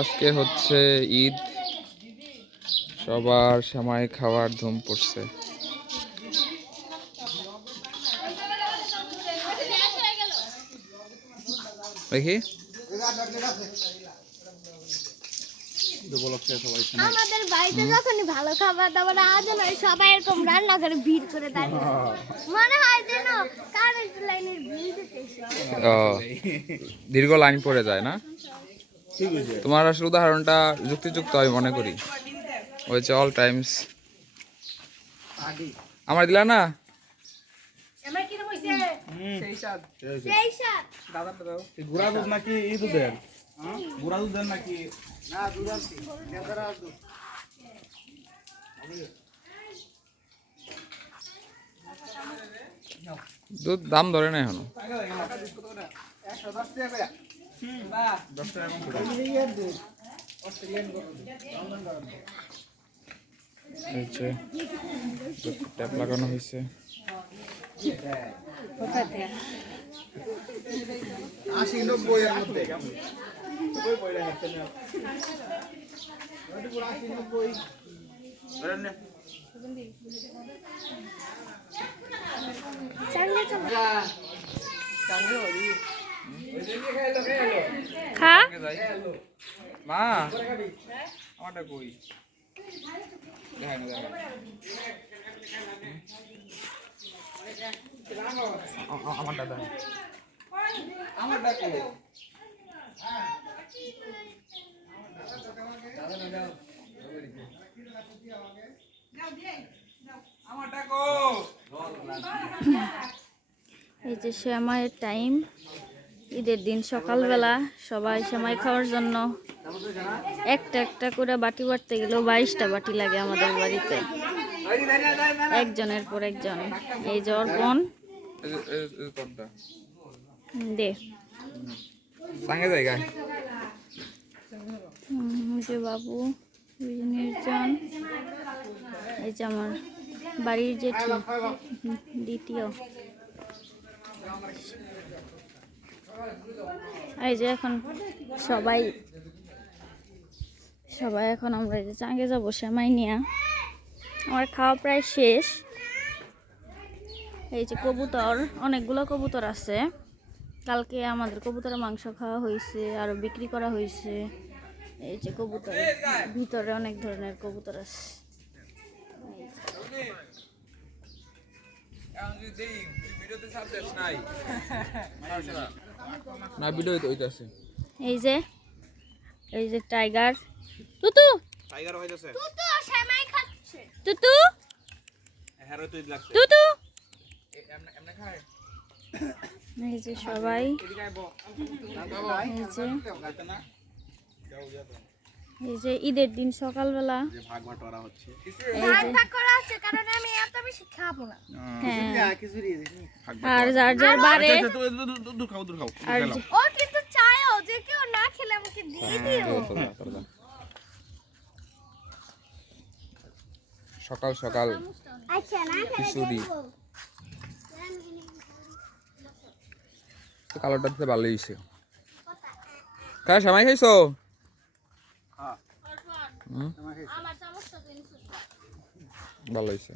আজকে হচ্ছে ঈদ, সবার সময় খাওয়ার ধুম পড়ছে। দেখি আমাদের বাড়িতে যখনই ভালো খাবার দাবার আয়োজন হয় সবাই এরকম রান্না করে ভিড় করে দাঁড়িয়ে মনে হয় যেন কারেন্ট লাইনের ভিড় দিতেছে। দীর্ঘ লাইন পড়ে যায় না? তোমার আসলে উদাহরণটা যুক্তিযুক্ত আমি মনে করি। হয়েছে অল টাইমস আমার দিলা না গুড়া দুধ নাকি ই দুধের? গুড়া দুধের নাকি দুধ দাম ধরে না এখনো। ট্যাপ লাগানো হয়েছে। খা মা আমারটা কই দেখাই না আমারটা দেখ আমারটা কই আমারটা কো এই যে সেমাইয়ের টাইম। ঈদের দিন সকালবেলা সবাই সেমাই খাওয়ার জন্য একটা একটা করে বাটি বাটতে গেলেও 22টা বাটি লাগে আমাদের বাড়িতে, একজনের পর একজন। এই যে অর্পণ দে সাঙ্গে জায়গায় যে বাবু নির্জন, এই যে আমার বাড়ির জেঠি দ্বিতীয়। এই যে এখন সবাই এখন আমরা এই যে চাঙ্গে যাবো সেমাই নিয়ে। আমার খাওয়া প্রায় শেষ। এই যে কবুতর, অনেকগুলো কবুতর আছে। কালকে আমাদের কবুতরের মাংস খাওয়া হয়েছে, আরো বিক্রি করা হয়েছে। এই যে কবুতর, ভিতরে অনেক ধরনের কবুতর আছে। না ভিডিও তো হইতাছে। এই যে টাইগার তুতু, টাইগার হইতাছে? তুতু সেমাই খাচ্ছে, তুতু হ্যারো তো ঈদ লাগছে। তুতু। এমনে খায় এই যে সবাই, এই যে ঈদের দিন সকালবেলা ভাগ বাটোয়ারা হচ্ছে। কারণ আমি এত বেশি খাবো না। আর যার যার বাড়ি দূর খাও দূর খাও। ও কিন্তু চায়ও যে কেউ না খেলে আমাকে দিয়ে দিও। সকাল সকাল আচ্ছা না খিচুড়ি তো কালোটাতে ভালো হয়েছে। কার সময় খাইছো? ভালো হয়েছে।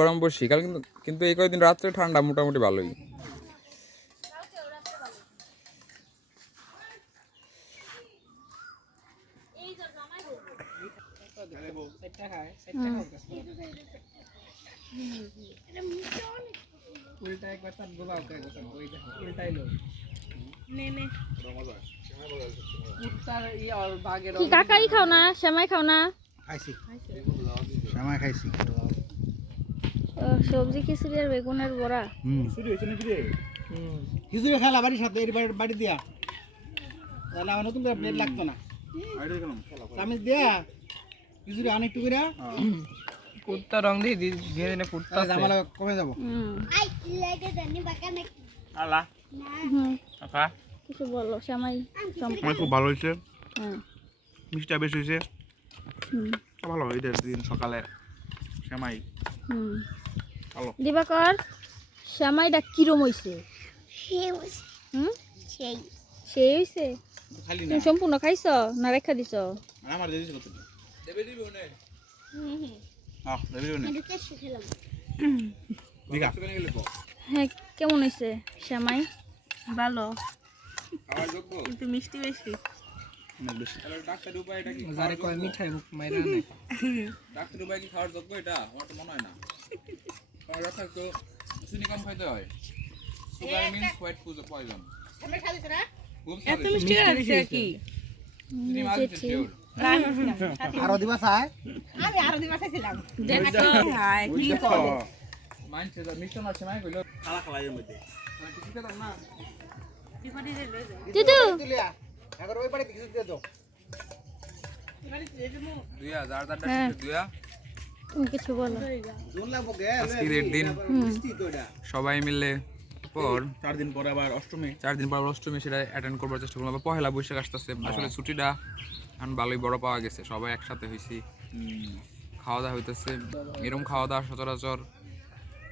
গরম বেশি কাল, কিন্তু এই কয়েকদিন রাত্রে ঠান্ডা মোটামুটি ভালোই। কাকাই খাও না, সেমাই খাও না? খাইছি সেমাই খাইছি। সবজি খিচুড়ি আর বেগুনের বড়া। খিচুড়ি হইছে নাকি রে? খিচুড়ি খালা বাড়ির সাথে এর বাড়ি দিয়া, তাহলে আমার নতুন করে প্লেট লাগতো না। চামিচ দিয়া খিচুড়ি অনেকটু করে কুত্তা রং দিয়ে ধীরে ধীরে ফুটতে জামালা কমে যাবো আলা হুম আপা কিছু বলো শ্যামাই সম্পর্কে। আমার খুব ভালো হয়েছে হ্যাঁ মিষ্টিটা বেশ হয়েছে হুম ভালো ঈদের দিন সকালে সেমাই হুম ভালো। দিবাকর শ্যামাইটা কিরম হইছে? হুম সেই হইছে? খালি না তুমি সম্পূর্ণ খাইছ না রেখা দিছ? আমার দিয়েছে কত দেবে দিবি ওনে হ্যাঁ দেবে দিবি ওনে দিগা হ্যাঁ কেমন হইছে শ্যামাই? ভালো খাওয়ার যোগ্য কিন্তু মিষ্টি বেশি। অনেক বেশি তাহলে ডাক্তার উপায় এটা কি যারে কয় মিঠাই মুখ মাইরা নাই ডাক্তার উপায় কি খাওয়ার যোগ্য এটা আমার তো মনে হয় না কারণ ডাক্তার তো চিনি কম খাইতে হয় সুগার মিন্স হোয়াইট পয়জন এত মিষ্টি করে দিছে কি? চিনি মাল বুঝেছি। শিওর আরো দিবা চাই দেখো হাই কি করে মাইন্ডসে যা মিশন আছে মাই কইলো খালা খালা এর মধ্যে ঠিক আছে না দিদু তুলিয়া এখন ওই বাড়ি কিছু দিয়ে দাও দুইয়া যার যার হ্যাঁ। দুইয়া তুমি কিছু বলো। জোন লাগবো গে আজকের দিন মিষ্টি তো এটা সবাই মিলে পর 4 দিন পরে আবার অষ্টমী 4 দিন পর অষ্টমী সেটা অ্যাটেন্ড করবার চেষ্টা করলাম আবার পহেলা বৈশাখ আসতেছে আসলে ছুটিটা এখন ভালোই বড় পাওয়া গেছে সবাই একসাথে হইছি খাওয়া দাওয়া হইতেছে এরকম খাওয়া দাওয়া সচরাচর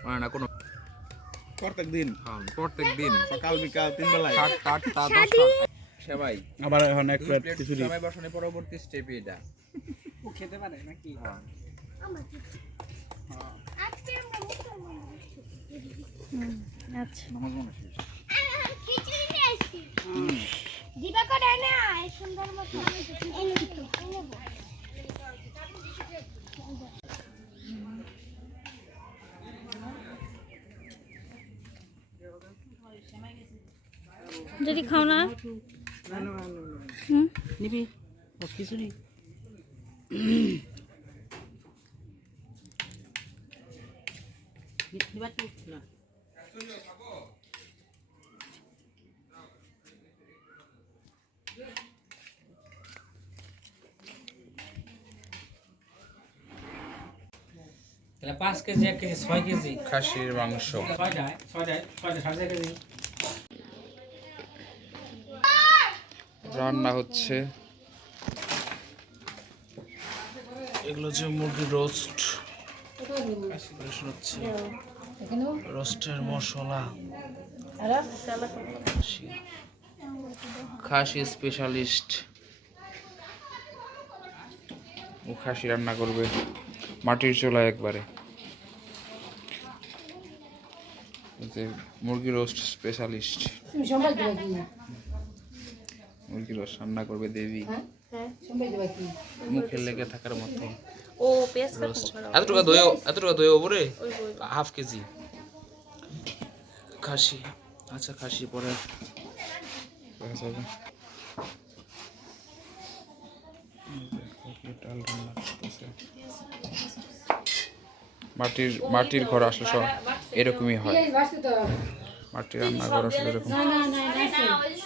মানে না কোনো প্রত্যেক দিন প্রত্যেক দিন সকাল বিকাল 3 বেলায় সবাই আবার এখন এক প্লেট খিচুড়ি সময় বসানোর পরবর্তী স্টেপ এটা খেতে পারে নাকি হুম আচ্ছা নামাজ মনে শেষ দিবাকর না সুন্দর মতো যদি খাও না হুম নিবি ও খিচুড়ি নিবা তো না তাহলে 5 কেজি 1 কেজি 6 কেজি খাসির মাংস 6 কেজি রান্না হচ্ছে এগুলো হচ্ছে মুরগির রোস্ট হচ্ছে রোস্টের মশলা খাসি স্পেশালিস্ট ও খাসি রান্না করবে মাটির চুলায় একবারে এই যে মুরগি রোস্ট স্পেশালিস্ট মুরগি রোস্ট রান্না করবে দেবী মুখে লেগে থাকার মতো ও পেঁয়াজ রোস্ট এতটুকু দই ওপরে হাফ কেজি খাসি আচ্ছা খাসি পরে দেখা যাবে। ডাল রান্না করতেছে। মাটির ঘর আসলে সব এরকমই হয় মাটির রান্নাঘর আসলে এরকম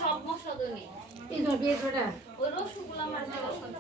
সব মশলা দই ওই রসগোল্লা মাঝে রসুন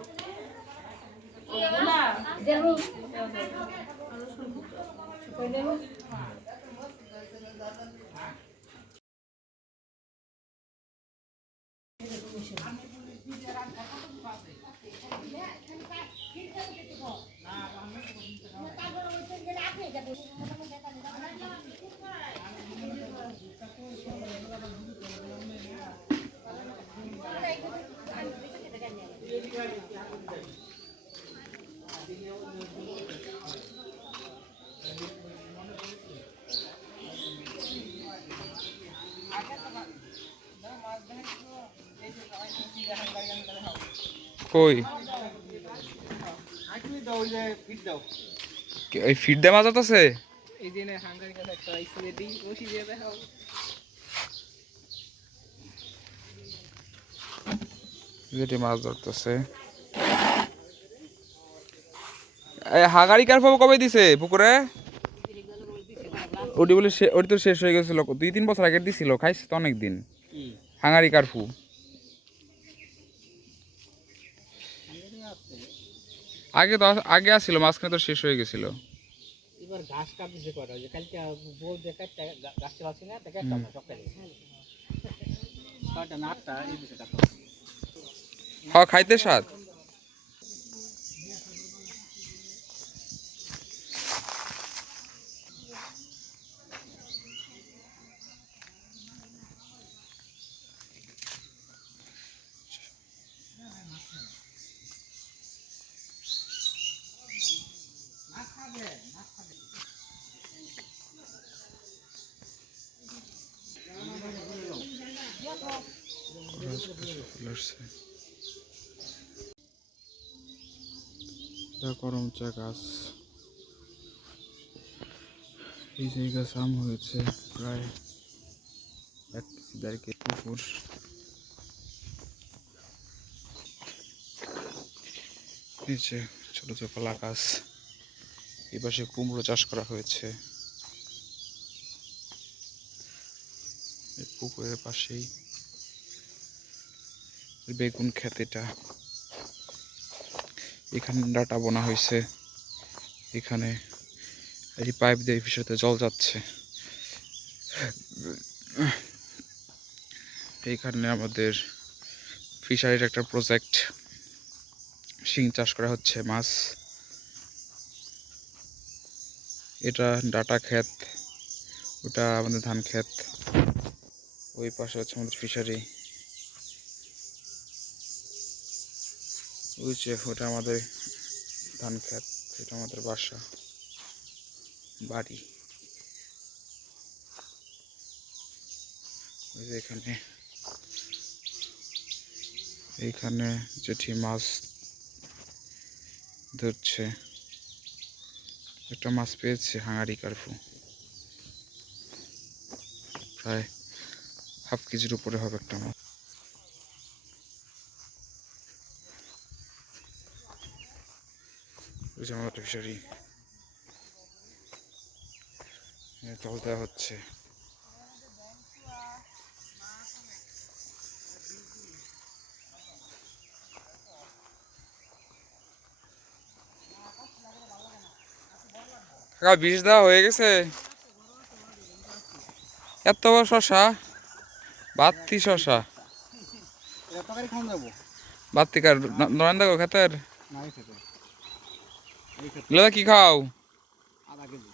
কই আইটুই দাও ওই যে ফিট দাও এই ফিড দে মাছ আছে এই দিনে হাঙ্গারি কাছে একটা আইসিলে দি বসি দিয়ে দাও যেটি মাছ ধরতেছে এই হাগারি কার পাবো কবে দিছে পুকুরে ওটি বলে ওটি তো শেষ হয়ে গেছিল 2-3 বছর আগে দিছিল খাইছে তো অনেক দিন হাঙ্গারি কারফু আগে আসছিল মাঝখানে তো শেষ হয়ে গেছিল এবার ঘাস কাটতেছে কয়টা যে কালকে বউ দেখাচ্ছে গাছটা আছে না দেখে একটা সকালে ছয়টা না আটটা এই দিকে কাটতে হ্যাঁ খাইতে স্বাদ করমচা গাছ এই যে গাছ আম হয়েছে প্রায় 1 কেজি পুকুর নিচে ছোট ছোট কলা গাছ এই পাশে কুমড়ো চাষ করা হয়েছে এই পুকুরের পাশেই বেগুন ক্ষেত এটা এখানে ডাটা বোনা হয়েছে এখানে এই পাইপ দিয়ে ফিশারিতে জল যাচ্ছে এইখানে আমাদের ফিশারির একটা প্রজেক্ট শিং চাষ করা হচ্ছে মাছ এটা ডাটা ক্ষেত ওটা আমাদের ধান ক্ষেত ওই পাশে হচ্ছে আমাদের ফিশারি ওই যে ওটা আমাদের ধান ক্ষেত এটা আমাদের বাসা বাড়ি ওই যে এইখানে জেঠি মাছ ধরছে একটা মাছ পেয়েছে হাঙারি কার্ফু প্রায় হাফ কেজির উপরে হবে একটা মাছ ওই যে আমাদের ফিশারি জল দেওয়া হচ্ছে বিষ দেওয়া হয়ে গেছে এত বড় শশা বাত্তি শশা তরকারি খাওয়া যাবো বাত্তিকার নরেন্দ্র খেতের না এই খেতে দাদা কি খাও আধা কেজি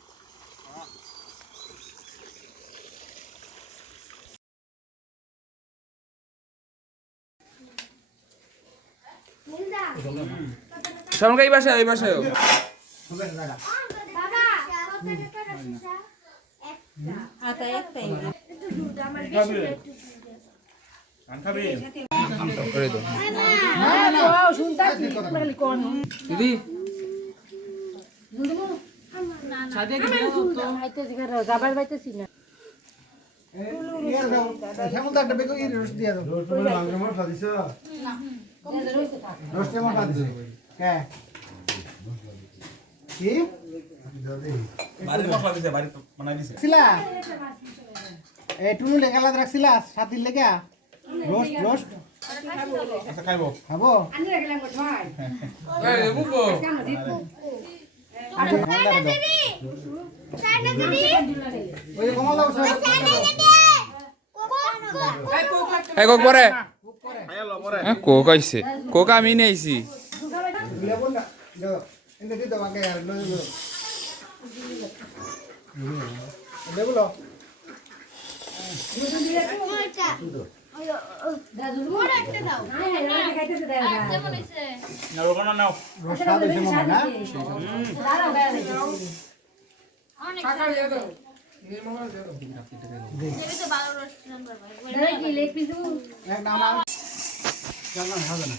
সামনে এই বাসায় এই বাসায় বাবা आता एक टाइम করে দাও দিদি যেমন তো একটা বেগুন রোস্ট দিয়ে দাও রোস্ট এমন খাচ্ছে হ্যাঁ কি বাড়ির মশলা দিছে বাড়ি বানাই দিছে ছিলা এই টুনু লেখা লাদ রাখছিলা সাতির লেখা রোস্ট রোস্ট আচ্ছা খাইবো খাবো এই বুবু ওই কমল দাও এই কোক পরে আইলো পরে কোক আইছে কোক আমি নেইছি লেবু না দাও এনে দি দাও আগে আর লেবু লেবু লো নাও কোন নাও রোস্ট খাওয়া দিছে মনে না এক নাম নাম চল না হবে না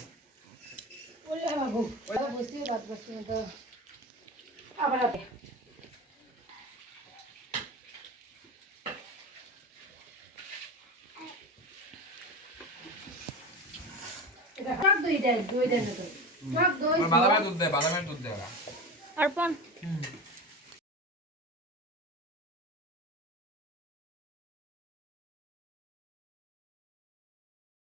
বাদামের দুধ দে অর্পণ